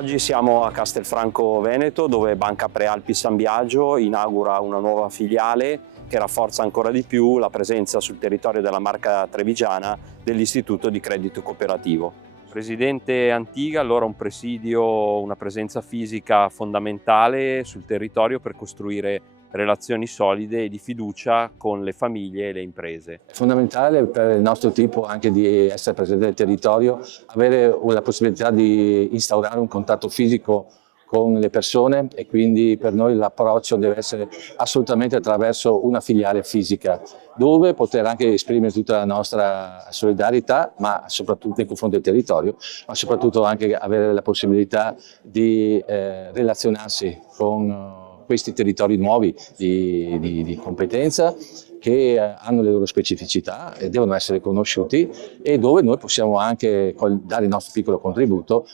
Oggi siamo a Castelfranco Veneto, dove Banca Prealpi San Biagio inaugura una nuova filiale che rafforza ancora di più la presenza sul territorio della Marca Trevigiana dell'Istituto di Credito Cooperativo. Presidente Antiga, allora un presidio, una presenza fisica fondamentale sul territorio per costruire relazioni solide e di fiducia con le famiglie e le imprese. È fondamentale per il nostro tipo anche di essere presente nel territorio, avere la possibilità di instaurare un contatto fisico con le persone e quindi per noi l'approccio deve essere assolutamente attraverso una filiale fisica dove poter anche esprimere tutta la nostra solidarietà, ma soprattutto nei confronti del territorio, ma soprattutto anche avere la possibilità di relazionarsi con questi territori nuovi di competenza che hanno le loro specificità e devono essere conosciuti e dove noi possiamo anche dare il nostro piccolo contributo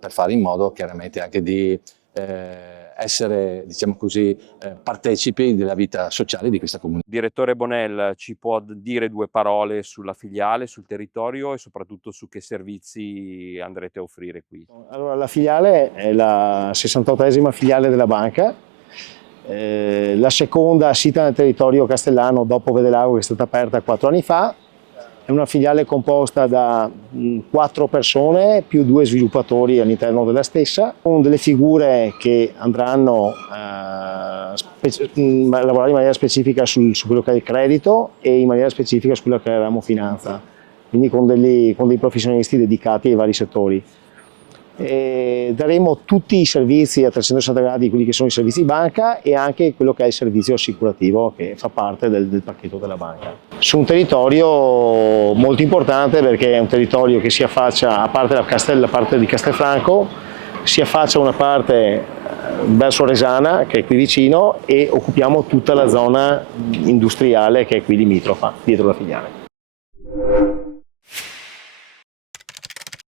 per fare in modo chiaramente anche di essere, diciamo così, partecipi della vita sociale di questa comunità. Direttore Bonel, ci può dire due parole sulla filiale, sul territorio e soprattutto su che servizi andrete a offrire qui? Allora, la filiale è la 68esima filiale della banca, la seconda sita nel territorio castellano dopo Vedelago, che è stata aperta 4 anni fa. È una filiale composta da 4 persone più 2 sviluppatori all'interno della stessa, con delle figure che andranno a lavorare in maniera specifica su quello che è il credito e in maniera specifica su quello che è la ramo finanza, quindi con dei professionisti dedicati ai vari settori. E daremo tutti i servizi a 360 gradi, quelli che sono i servizi banca e anche quello che è il servizio assicurativo che fa parte del pacchetto della banca. Su un territorio molto importante perché è un territorio che si affaccia, a parte la parte di Castelfranco, si affaccia una parte verso Resana che è qui vicino e occupiamo tutta la zona industriale che è qui limitrofa, dietro la filiale.